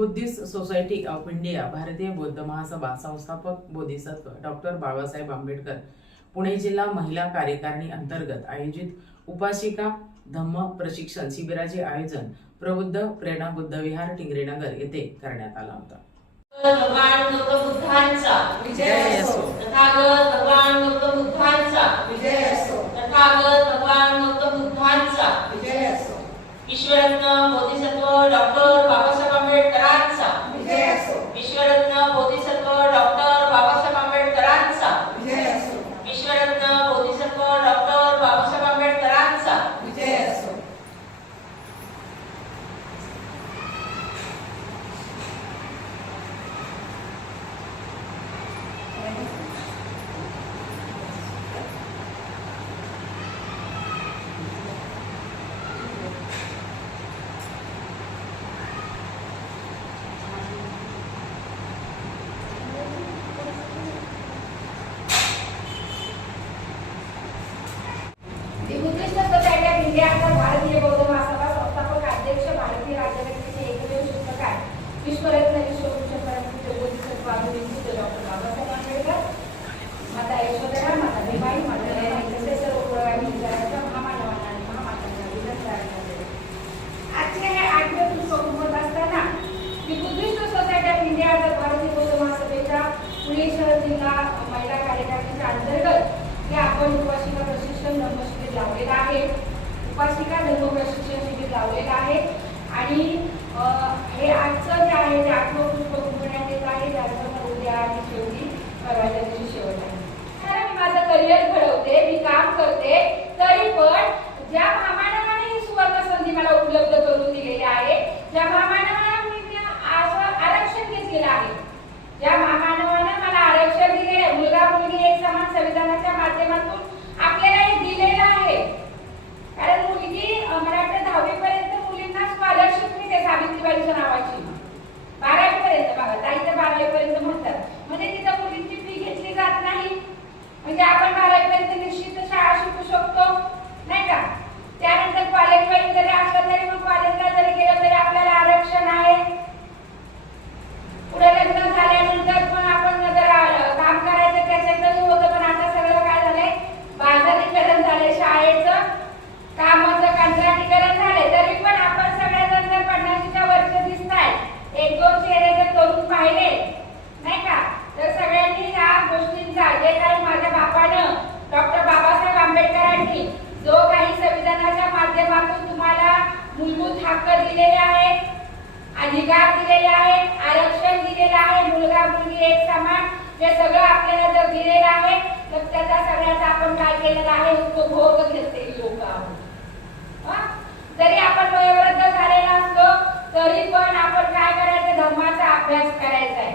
Buddhist society of India भारतीय बौद्ध महासभा संस्थापक बोधिसत्व डॉक्टर बाबासाहेब आंबेडकर पुणे जिल्हा महिला कार्यकारिणी अंतर्गत आयोजित उपासिका धम्म प्रशिक्षण शिबिराचे आयोजन प्रबुद्ध प्रेरणा बुद्ध विहार टिंगरेनगर येथे करण्यात आला होता. भगवान गौतम बुद्धांचा विजय असो. तथागत भगवान गौतम बुद्धांचा विजय असो. तथागत भगवान गौतम बुद्धांचा विजय असो. विश्वरत्न बोधिसत्व डॉक्टर बाबासाहेब आंबेडकरांचा विजय असो विश्वरत्न बोधिसत्व डॉक्टर बाबासाहेब आंबेडकरांचा विजय असो विश्वरत्न बोधिसत्व डॉक्टर बाबासाहेब आंबेडकरांचा विजय असो बुद्धिस्ट ते आता भारतीय बौद्ध महासभा संस्थापक अध्यक्ष भारतीय राज्यघटनेचे एकमेव शिल्पकार विश्वरत्न विश्वभूषण परमपूज्य बोधिसत्व डॉक्टर बाबासाहेब आंबेडकर माता यशोधरा माता भीमाई माता सर्व विचारांच्या महामानवांना आणि महामातांना विनंती आजचे हे आठवे असताना मी बुद्धिस्ट सोसायटी ऑफ इंडिया भारतीय बौद्ध महासभेच्या पुणे शहर जिल्हा महिला कार्यकारिणीच्या अंतर्गत हे आपण युवाशीला प्रशिक्षण शिबिर लावलेलं आहे. उपासिका धर्म प्रशिक्षण शिबिर लावलेलं आहे. आणि हे आजचं जे आहे ते आठवं पुष्प कुंभण्यात येत आहे. त्यानंतर उद्या आणि शेवटी परवाच्या दिवशी शेवट आहे. तर मी माझं करिअर घडवते मी काम करते तरी पण ज्या महामानवाने ही सुवर्ण संधी मला उपलब्ध करून दिलेली आहे ज्या महामानवाने मी असं आरक्षण घेतलेलं आहे ज्या महामानवाने मला आरक्षण दिलेलं आहे मुलगा मुलगी एक समान संविधानाच्या माध्यमातून आपल्याला हे दिलेलं आहे. कारण मला वाटतं दहावी पर्यंत मुलींना स्कॉलरशिप मिळते सावित्रीबाईच्या नावाची. बारावी पर्यंत बघा ताई तर बारावी पर्यंत म्हणतात. म्हणजे तिथं मुलींची फी घेतली जात नाही. म्हणजे आपण बारावी पर्यंत निश्चित शाळा शिकू शकतो नाही का? त्यानंतर कॉलेज पर्यंत जरी असलं तरी मग कॉलेजला जरी गेलं तरी आपल्याला आरक्षण आहे पुढे लग्न झाल्यानंतर पण आपण जर अ, काम करायचं त्याच्यातही होतं पण आता सगळं काय झालंय बाजारीकरण झालंय शाळेचं कामाचं कंत्राटीकरण झालंय तरी पण आपण सगळेजण जर पन्नाशीच्या वरचे दिसताय एक दोन चेहरे जर तरुण पाहिले नाही का तर सगळ्यांनी या गोष्टींचा जे काही माझ्या बापानं डॉक्टर बाबासाहेब आंबेडकरांनी जो काही संविधानाच्या माध्यमातून तुम्हाला मूलभूत हक्क दिलेले आहेत अधिकार दिलेले आहेत आरक्षण दिलेलं आहे मुलगा मुलगी एक समान हे सगळं आपल्याला जर दिलेलं आहे तर त्याचा सगळ्याचा आपण काय केलेला आहे उपभोग घेतलेली लोक आहोत हं? जरी आपण वयोवृद्ध झालेला असलो तरी पण आपण काय करायचं? धर्माचा अभ्यास करायचा आहे.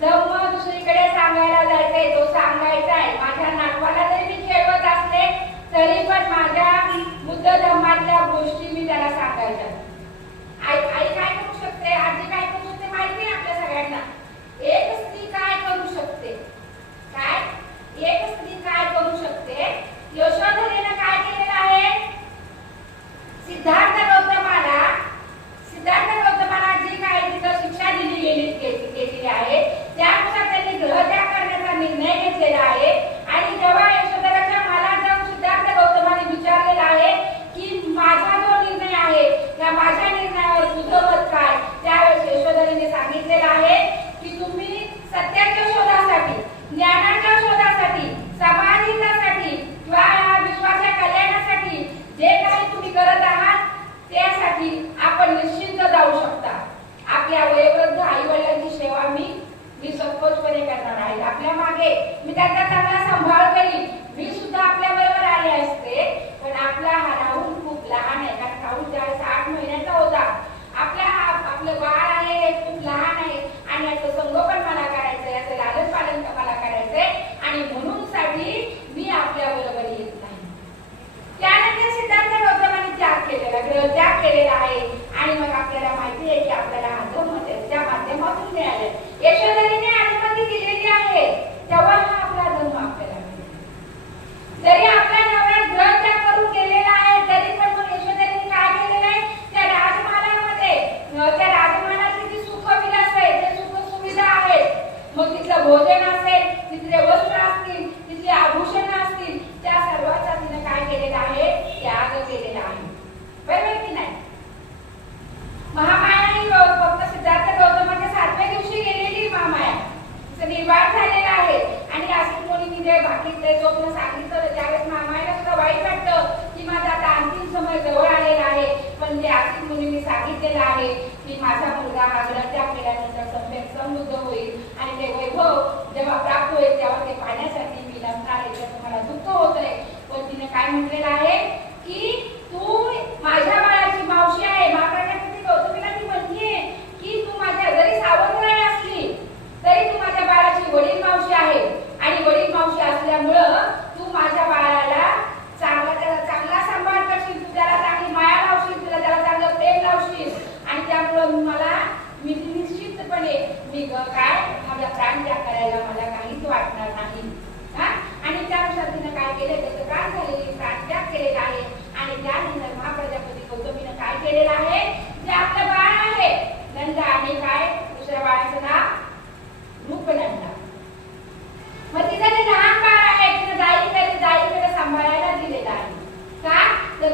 धम्म दुसरीकडे सांगायला जायचंय तो सांगायचा आहे. माझ्या नातवाला जरी मी खेळवत असले तरी पण माझ्या बुद्ध धर्मातल्या गोष्टी मी त्याला सांगायच्या. आई आई काय करू शकते? आजी काय करू शकते? माहिती आहे आपल्या सगळ्यांना. एक स्त्री काय करू शकते? काय? एक स्त्री काय करू शकते? यशोधरेनं काय केलेलं आहे? सिद्धार्थ गौतम सिद्धार्थ गौतमाला जी काय तिथं शिक्षा दिली गेली के- केलेली आहे त्यानुसार त्यांनी ग्रहत्याग करण्याचा निर्णय घेतलेला आहे आणि जेव्हा यशोधराच्या मला जाऊन सिद्धार्थ गौतमाने विचारलेलं आहे की माझा जो निर्णय आहे त्या माझ्या निर्णयावर तुझं मत काय त्यावेळेस यशोधरेने सांगितलेलं आहे की तुम्ही सत्याच्या शोधासाठी ज्ञानाच्या शोधासाठी समाधितासाठी किंवा या विश्वाच्या कल्याणासाठी जे काही तुम्ही करत आहात त्यासाठी आपण निश्चिंत जाऊ शकता आपल्या वयोवृद्ध आई वडिलांची सेवा मी मी संकोचपणे करणार आहेत आपल्या मागे मी त्यांचा चांगला सांभाळ करीन. मी सुद्धा आपल्या बरोबर आले असते पण आपला हा राहुल खूप लहान आहे. कारण राहुल त्यावेळेस आठ महिन्याचा होता. आपला हा- आपलं बाळ आहे हे खूप लहान आहे. आणि याचं संगोपन मला करायचंय याचं लालन पालन मला करायचंय? आणि वाईट वाटतं की माझा आता अंतिम समय जवळ आलेला आहे. पण सांगितलेलं आहे की माझा मुलगा हा लग्नाच्या आणि पाहण्यासाठी पण तिने काय म्हटलेलं आहे की तू माझ्या बाळाची मावशी आहे. महाराष्ट्राची कौतुकीला म्हणते की तू माझ्या जरी सावंतराय असली तरी तू माझ्या बाळाची वडील मावशी आहे. आणि वडील मावशी असल्यामुळं माझ्या बाळाला चांगला त्याला चांगला सांभाळ करशील तू त्याला चांगली माया लावशील तुला त्याला चांगलं प्रेम लावशील. आणि त्यामुळं मला मी निश्चितपणे मी काय प्राण त्या करायला मला काहीच वाटणार नाही. हा? आणि त्यानुसार तिनं काय केलं? त्याचं प्राण झालेली प्राण त्याग केलेला आहे. आणि त्या नंतर महाप्रजापती गौतमीनं काय केलेलं आहे? जे आपलं बाळ आहे. नंतर आणि काय? दुसऱ्या बाळाचं नाव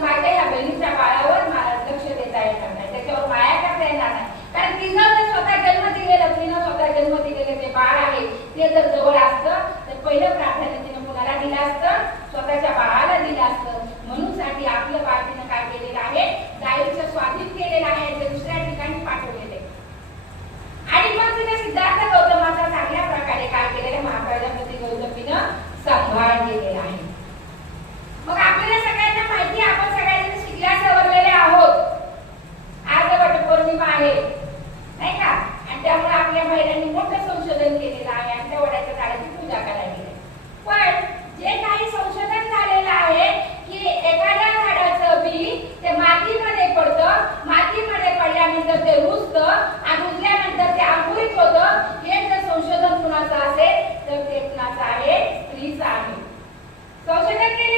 फायदे ह्या बहिणीच्या बाळावर मला लक्ष देता येणार नाही. त्याच्यावर माया करता येणार नाही. कारण तिनं जर स्वतः जन्म दिलेलं तिनं स्वतः जन्म दिलेलं जे बाळ आहे ते जर जवळ असतं तर पहिलं प्राधान्य तिनं कुणाला दिलं असतं स्वतःच्या बाळाला दिलं असतं. म्हणून साठी आपलं बाळ Hola,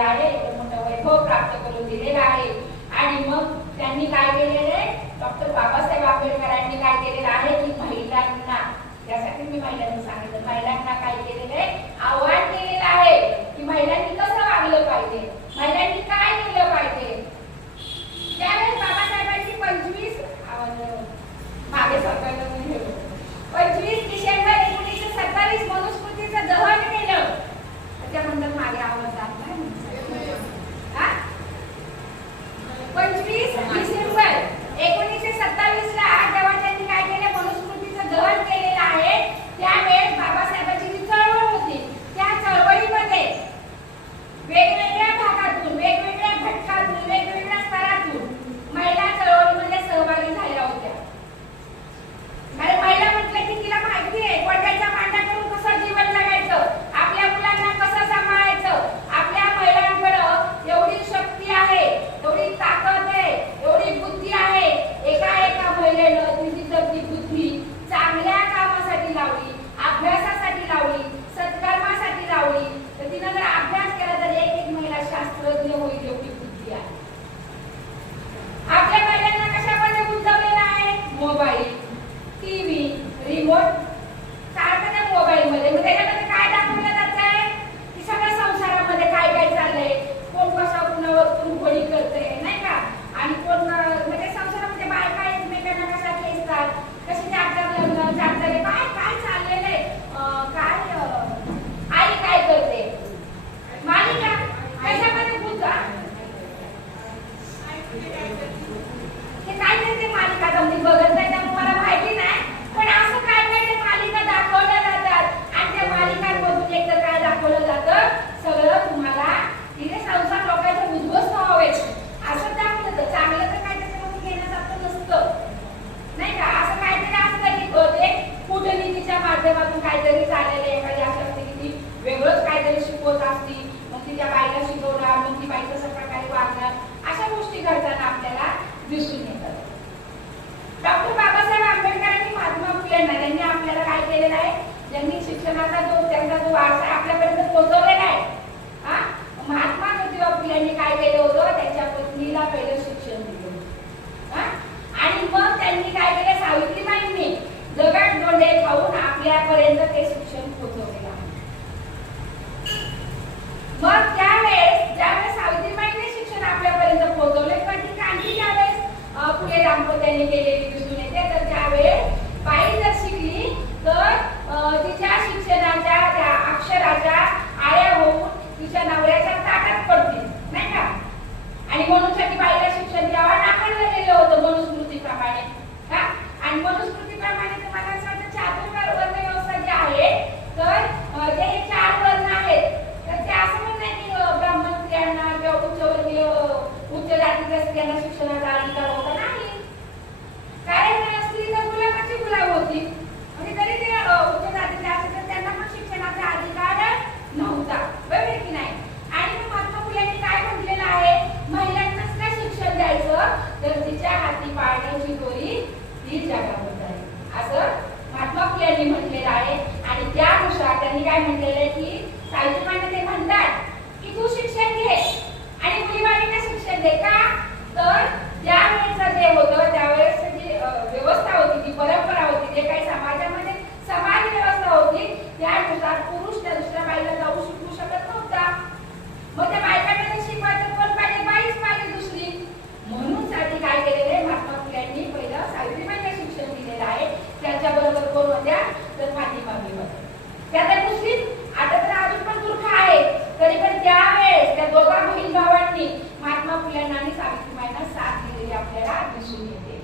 आहे वैभव प्राप्त करून दिलेलं आहे आणि मग त्यांनी काय केलेलं? आहे डॉक्टर बाबासाहेब आंबेडकरांनी काय केलेलं आहे? की महिलांना त्यासाठी मी महिलांनी सांगितलं महिलांना काय केलेलं आहे? आव्हान केलेलं आहे की महिलांनी कसं वागलं पाहिजे? महिलांनी काय केलं पाहिजे? त्यावेळेस बाबासाहेबांची पंचवीस मागे सरकारनं पंचवीस डिसेंबर एकोणीसशे सत्तावीस मनुस्मृतीचं दहन केलं. त्या मागे आवडतात जात पंचवीस डिसेंबर एकोणीसशे सत्तावीस ला दवाखान्यांनी काय केलं? मनुस्मृतीचं दहन केलेलं आहे. द्या तर माती मागली होती त्यात मुस्लिम आता तर अजून पण दुर्खा आहे. तरी पण त्यावेळेस त्या दोघा बहीण भावांनी महात्मा फुल्यांना आणि सावित्रीबाईंना साथ दिलेली आपल्याला दिसून येते.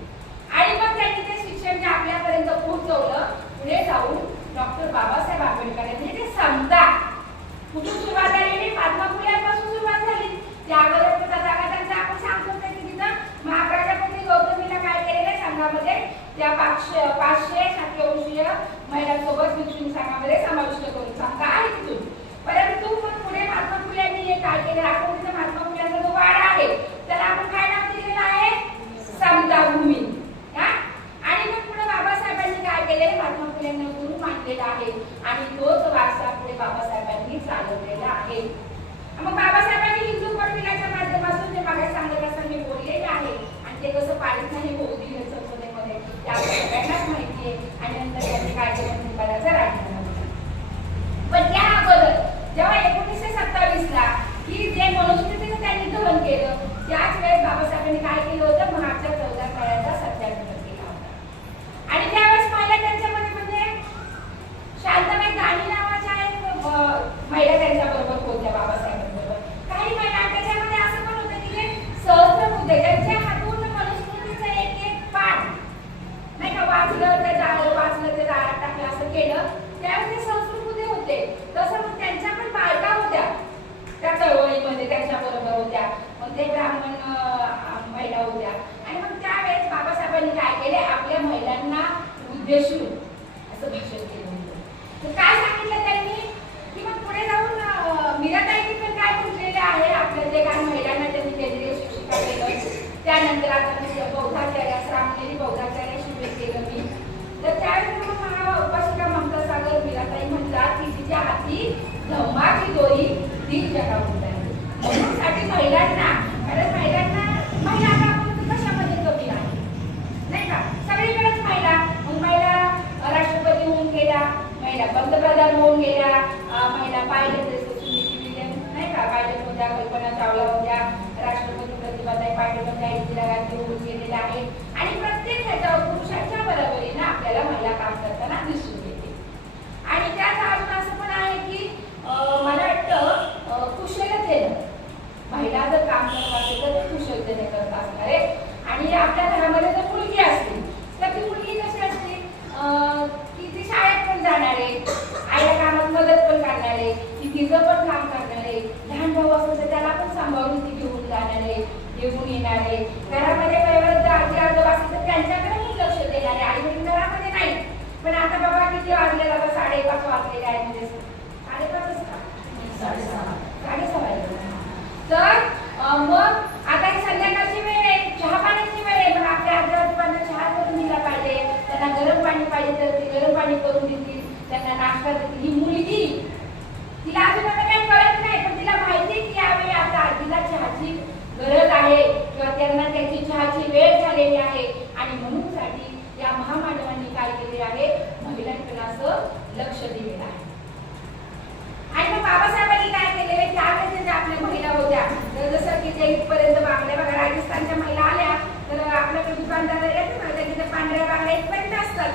आणि मग त्यांनी ते शिक्षण जे आपल्यापर्यंत पोहोचवलं पुढे जाऊन डॉक्टर बाबासाहेब आंबेडकर यांनी म्हणजे ते समजा. कुठून सुरुवात झाली? महात्मा फुल्यांपासून सुरुवात झाली. त्यावर त्या पाचशे पाचशे सातव्यांशीय महिलांसोबत मिश्रण सामामध्ये समाविष्ट करून सांगता आहे तिथून. परंतु पण पुढे महात्मा फुले यांनी हे काय केलं? आपण महात्मा फुल्यांचा जो वाडा आहे त्याला आपण काय धम्माची दोरी ती जगावून म्हणूनसाठी महिलांना कारण महिलांना महिला कशामध्ये कमी आहे? नाही का? सगळीकडेच महिला. मग महिला राष्ट्रपती होऊन गेल्या महिला पंतप्रधान होऊन गेल्या महिला पायलट नाही का? पायलट होत्या कल्पना चावला होत्या. राष्ट्रपती प्रतिभाताई पायलट होत्या इंदिरा गांधी होऊन गेलेल्या आहेत. आणि प्रत्येक ह्याच्यावर पुरुषांच्या बरोबरीनं आपल्याला महिला काम करताना दिसून मला वाटतं कुशलतेनं. महिला जर काम करत असेल तर ते कुशलतेने करत असणार आहे. आणि आपल्या घरामध्ये जर मुलगी असली तर ती मुलगी कशी असते? की ती शाळेत पण जाणार आहे. आईला कामात मदत पण करणार आहे. की तिचं पण काम करणार आहे. लहान भाऊ असेल तर त्याला पण सांभाळून ती घेऊन जाणार आहे घेऊन येणार आहे. घरामध्ये वयवृद्ध आजी आजोबा असेल तर त्यांच्याकडे पण लक्ष देणार आहे. आई घरामध्ये नाही. पण आता बाबा किती वाजले बाबा साडेपाच वाजलेले आहे म्हणजे तर मग आता ही संध्याकाळची वेळ आहे. चहा पाण्याची वेळ आहे. मग आपल्या आजी आजोबांना चहा करून दिला पाहिजे. त्यांना गरम पाणी पाहिजे तर ते गरम पाणी करून देतील. त्यांना नाश्ता देतील. ही मुलगी तिला अजून आता काही कळत नाही पण तिला माहिती आहे की यावेळी आता आजीला चहाची गरज आहे किंवा त्यांना त्याची चहाची वेळ झालेली आहे. आणि म्हणून साठी या महामानवांनी काय केले आहे? महिलांकडे असं लक्ष दिलेलं आहे आणि मग बाबासाहेबांनी काय केलेले त्यावेळेस ज्या आपल्या महिला होत्या तर जसं की ते इथपर्यंत बांगड्या बघा महिला आल्या तर आपल्याकडे दुकानदार येतात ना त्या पांढऱ्या बांगड्या इथपर्यंत असतात.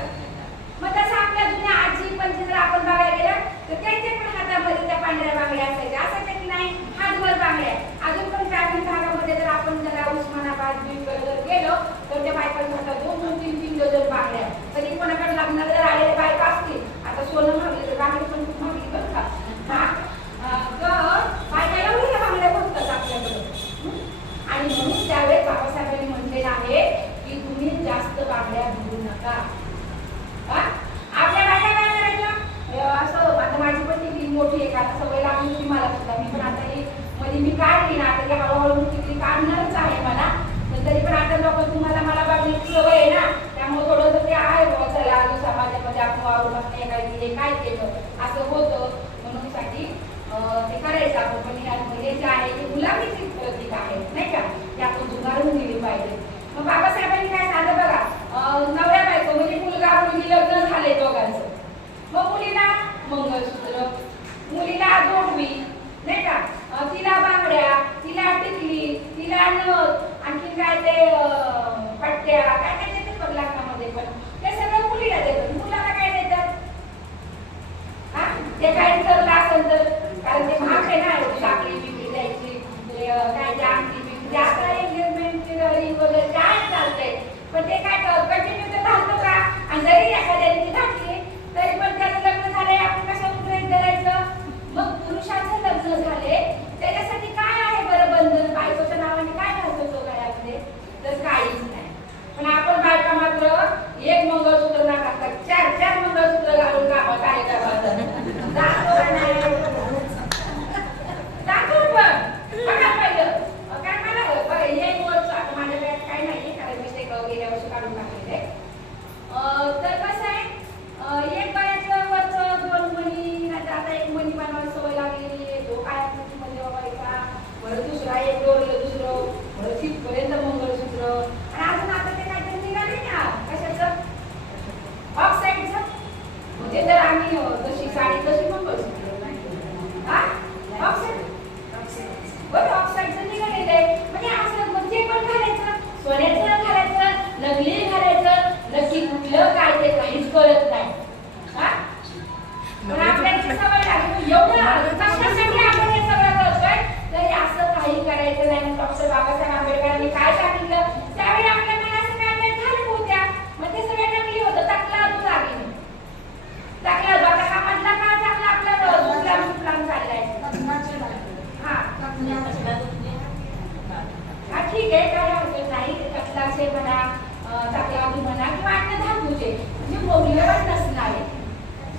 मग तसं आपल्या जुन्या आजी पंची जर आपण बघायला गेलं तर त्यांच्या पण हातामध्ये त्या पांढऱ्या बांगड्या असायच्या. असं की नाही हातभर बांगड्या अजून पण ग्रामीण भागामध्ये जर आपण जरा उस्मानाबाद बीडकडे जर गेलो तर त्या बायकांच्या हातात दोन दोन तीन तीन डझन बांगड्या कधी कोणाकडे लग्नाला जर आलेल्या बायका असतील आता सोनं महागले तर बांगडी पण खूप महागली बरं का. बायका एवढ्या बांगड्या बघतात आपल्याकडे. आणि म्हणून बाबासाहेबांनी म्हटलेलं आहे की तुम्ही जास्त बांगड्या भरू नका. आपल्या बायका काय करायच्या? असं आता माझी पण ती मोठी एक आता सवय लागली होती मला सुद्धा. मी पण आता ही मध्ये म्हणजे मी काढली ना आता ती हळूहळू किती काढणारच आहे मला. पण तरी पण आता लोक तुम्हाला मला बघण्याची सवय आहे ना. त्यामुळे थोडंसं ते आहे बाबा चला आज समाजामध्ये आपण वावरून नाही काय दिले काय केलं? असं होतं. म्हणून साठी ते करायचं आपण. पण ह्या मध्ये म्हणजे जे आहे ते गुलामीची का ते आपण दिली पाहिजे. मग बाबासाहेबांनी काय झालं बघा नवऱ्या बायको म्हणजे मुलगा मुलगी लग्न झाले दोघांचं. मग मुलीला मंगळसूत्र मुलीला जोडवी नाही का अं, तिला बांगड्या तिला टिकली तिला नथ आणखी काय ते अं, पट्ट्या काय काय देतात बघ लग्नामध्ये पण ते सगळं मुलीला देतात मुलाला काय देतात हा? ते काय ठरलं असेल तर कारण ते महाग आहे ना साखळी बिकळी द्यायची ते, अं, काय ते आमटी बिमटी आता एंगेजमेंटची रिंग वगैरे काय चालतंय पण ते काय कंटिन्यू तर घालतो का आणि जरी एखाद्याने ती घातली तरी पण त्याचं लग्न झालंय आपण कशा उतरायचं करायचं मग पुरुषाचं लग्न झाले त्याच्यासाठी काय आहे बरं बंधन बायकोच्या नावाने काय घालतो तो गळ्यामध्ये तर काहीच नाही पण आपण बायका मात्र एक मंगळसूत्र ना घालतात चार चार मंगळसूत्र घालून कामा काय करावं दाखव नाही. दाखव पण बघा पहिलं अं, काय मला बघा, हे वर्ष आता माझ्या वेळात काय नाही कारण मी ते गेल्या वर्षी काढून टाकलेले अं, तर कसं आहे अं, एक गळ्यातलं वरचं दोन मणी नाहीतर आता एक मणी बनवायला सवय लागलेली आहे तो काय मध्ये बाबायचा परत दुसरा एक दोरलं दुसरं परत तिथपर्यंत मंगळसूत्र आणि अजून आता ते काहीतरी निघाले ना कशाचं ऑक्साईडचं म्हणजे तर आम्ही अं, जशी साडी तशी मंगळसूत्र हा ऑक्साईड बरं ऑक्साईडचं निघालेलं आहे म्हणजे असं म्हणजे पण घालायचं सोन्याचं घालायचं नकली घालायचं नक्की कुठलं काय ते काहीच कळत नाही हा? पण आपल्याला ती सवय लागली एवढं कशासाठी आपण हे सगळं करतोय तरी असं काही करायचं नाही डॉक्टर बाबासाहेब आंबेडकरांनी काय सांगितलं त्यावेळी आपल्या मनात असं काय काय झालं होत्या मग ते सगळं नकली होतं टाकला तू लागेल टाकला आता हा मधला काळ चांगला आपला सुफलाम सुफलाम चाललाय हा हा ठीक आहे काय हरकत नाही कटलाचे म्हणा अं, टाकलावी म्हणा किंवा अन्य धातूचे म्हणजे मौल्यवान नसणारे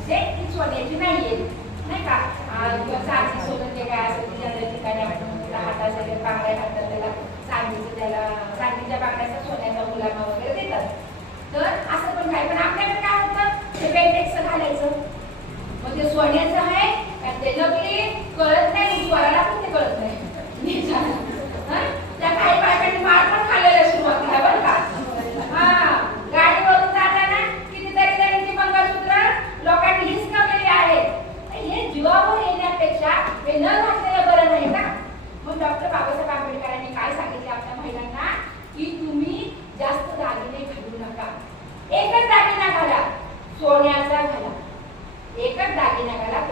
जे की सोन्याची नाहीये नाही का अं, किंवा चांदी सोनं जे काय असेल ते ज्या ठिकाणी आपण मुलं हातात वगैरे बांगड्या घालतात त्याला चांदीचं त्याला चांदीच्या बांगड्याचा सोन्याचा मुलांना वगैरे देतात तर असं पण काय पण आपल्याकडे काय होतं ते बेटेक्स घालायचं मग ते सोन्याचं आहे का ते नकली कळत नाही म्हणजे स्वराला पण ते कळत नाही. त्या काही बायकांनी मार पण खाल्लेला सुरुवातीला बरं का? हा. गाडीवरून जाताना कितीतरी जणांची मंगळसूत्र लोकांनी हिसकावलेली आहेत हे जीवावर येण्यापेक्षा हे न घातलेलं बरं नाही ना. मग डॉक्टर बाबासाहेब आंबेडकरांनी काय सांगितले आपल्या महिलांना? की तुम्ही जास्त दागिने घालू नका. एकच दागिना घाला. सोन्याचा घाला. एकच